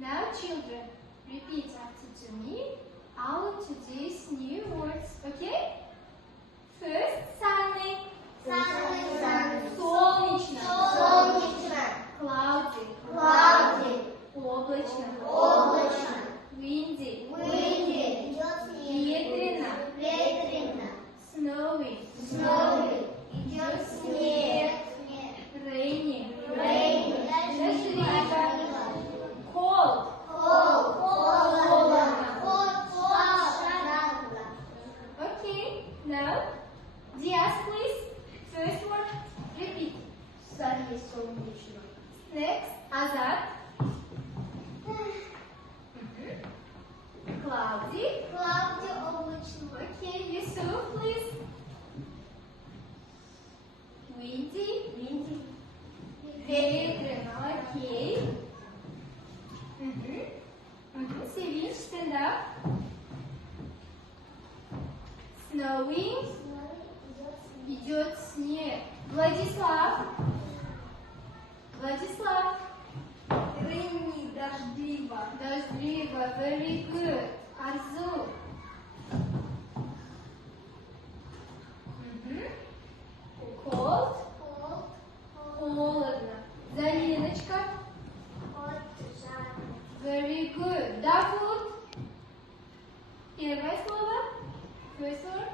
Now children, repeat after to me all today's new words, okay? First, sunny. Солнечно. Cloudy. Облачно. Windy. Ветрено. Snowy. Идет снег. Rainy. Дождливо. Cold. Холодно. Okay, now, Diaz, please. First word, repeat. Солнечно. Next, Azad. Cloudy. Облачно. Okay, Yusuf, please. Windy. Ветрено. Okay. Sevinch, stand up. Snowing. Идет снег. Владислав. Rainy, дождливо. Very good. Arzu. Cold. Холодно. Зариночка. Very good. Давуд. Первое слово. First word.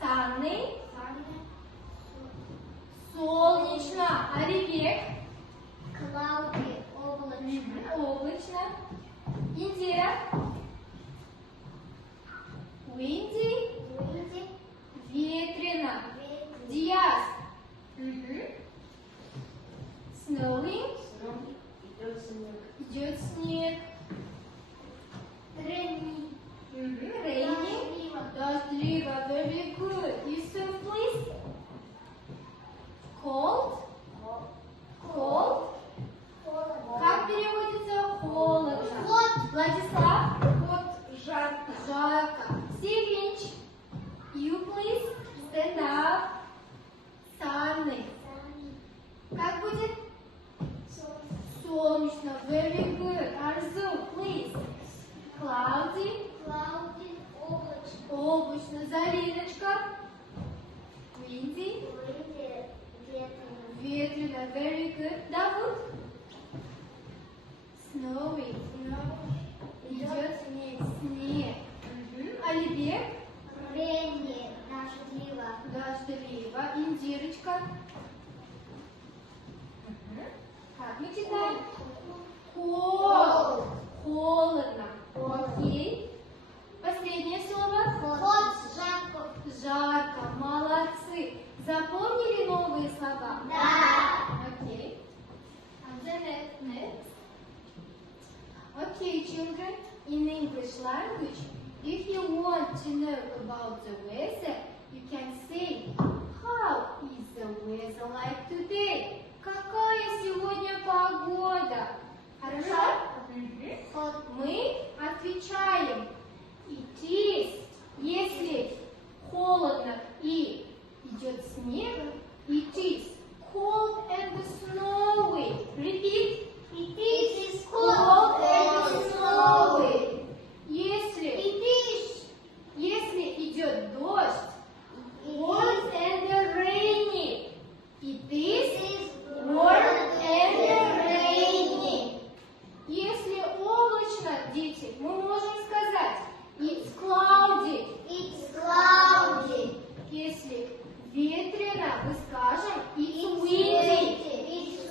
Sunny. Солнечно. Арибек. Cloudy, Облачно. Индира. Windy. Ветрено. Диас. Snowing. Идет снег. Rainy, Rainy. Дождливо. Very good. Yusuf, please. Cold. Как переводится холодно? Владислав. Жарко. Sevinch. You please. Stand up. Sunny. Как будет? Солнечно. Very good. Arzu, please. Cloudy. Облачно. Зариночка. Windy. Ветрено. Very good. Давуд. Snowy. Идет снег. Алибек. Rainy, Дождливо. Индирочка. Как мы читаем? Cold. Холодно. Окей. Последнее слово. Жарко. Молодцы. Запомнили новые слова? Да. Окей. And then next. Okay, children. In English language, if you want to know about the weather, you can say, how is the weather like today? Какая сегодня погода? Хорошо? Мы отвечаем it is, если холодно и идет снег, it is cold and snowy. Repeat. It is Cold and snowy. Если идет дождь, cold and rainy. It is warm and rainy. Если облачно, дети, мы можем сказать it's cloudy. Если ветрено, мы скажем it's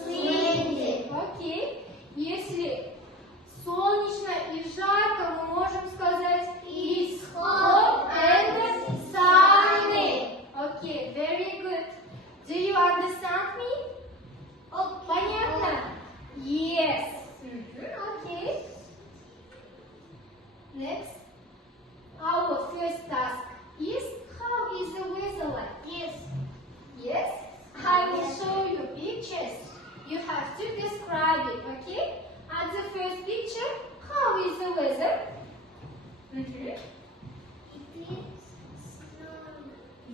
windy. Окей. Если солнечно и жарко, мы можем сказать it's hot and sunny. Okay, very good. Do you understand me? Понятно? Yes. Okay. Next, our first task is how is the weather like? Yes? I will show you pictures. You have to describe it, okay? And the first picture, how is the weather?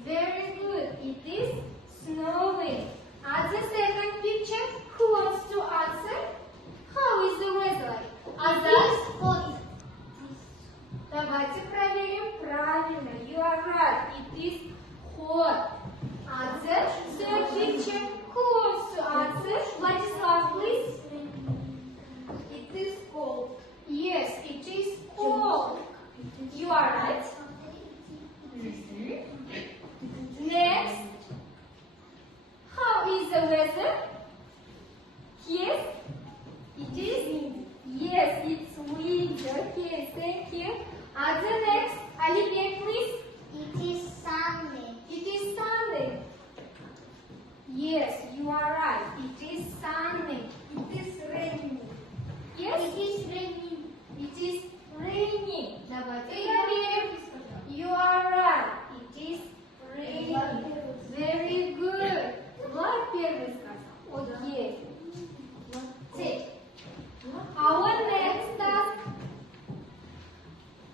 Very good. It is snowing. And the second picture, who wants to answer? How is the weather? Thank you. And the next, Olivia, please. It is sunny. It is sunny. Yes, you are right. It is sunny. It is rainy. Yes, It is rainy. it is rainy. Давайте проверим. You are right. It is rainy. Very good. Влад первый сказал. Окей. Take. Our next task.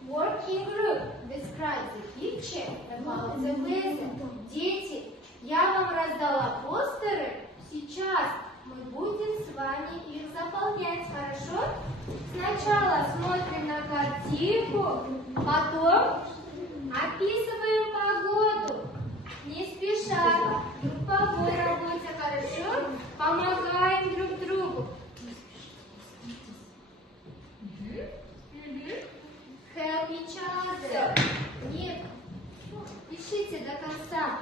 Working group. Describe the picture about the weather. Дети, я вам раздала постеры. Сейчас мы будем с вами их заполнять, хорошо? Сначала смотрим на картинку, потом описываем погоду. Не спеша, в групповой работе, хорошо? Помогаем друг другу. Help each other. Нет, пишите до конца.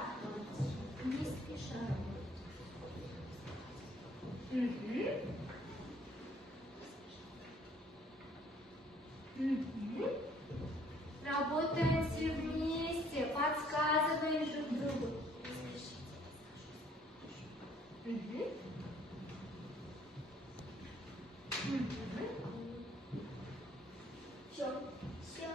Не спеша. Работаем все вместе, подсказываем друг другу. Все. Все.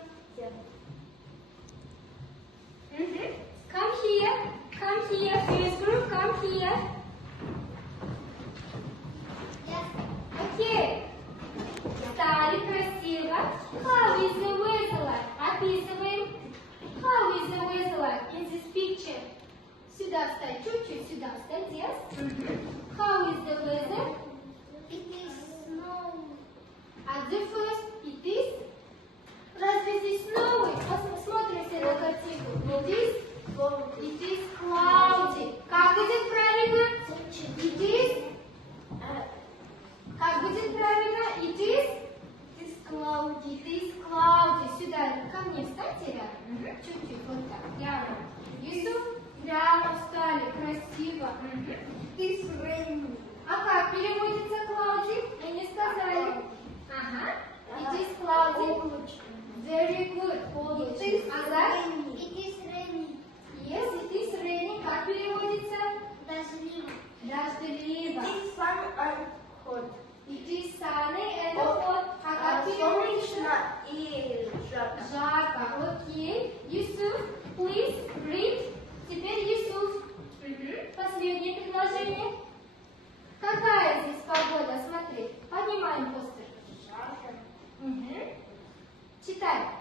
Come here. Come here. First group, come here. Окей. Стали красиво. How is the weather like? Описываем. How is the weather like in this picture? Сюда встать, чуть-чуть сюда встать. Yes. How is the weather? It is snow. At the first, it is. Разве здесь snowy? Посмотрим все на картинку. It is cloudy. Как будет правильно? It is. Как будет правильно? It is cloudy. It is cloudy. Сюда, ко мне встаньте рядом. Чуть-чуть, вот так. Прямо. Юсуф, прямо встали. Красиво. It is rainy. А как переводится cloudy? Мы не сказали. Ага. It is cloudy. Very good. It is Ага. rainy. It is rainy. Yes, it is raining. Как переводится? Дождливо. Дождливо. It is sunny and hot. It is sunny and hot. А как переводится? И жарко. Жарко. Окей. Юсуф, please read. Теперь Юсуф. Последнее предложение. Какая здесь погода? Смотри. Поднимаем постер. Жарко. Читай.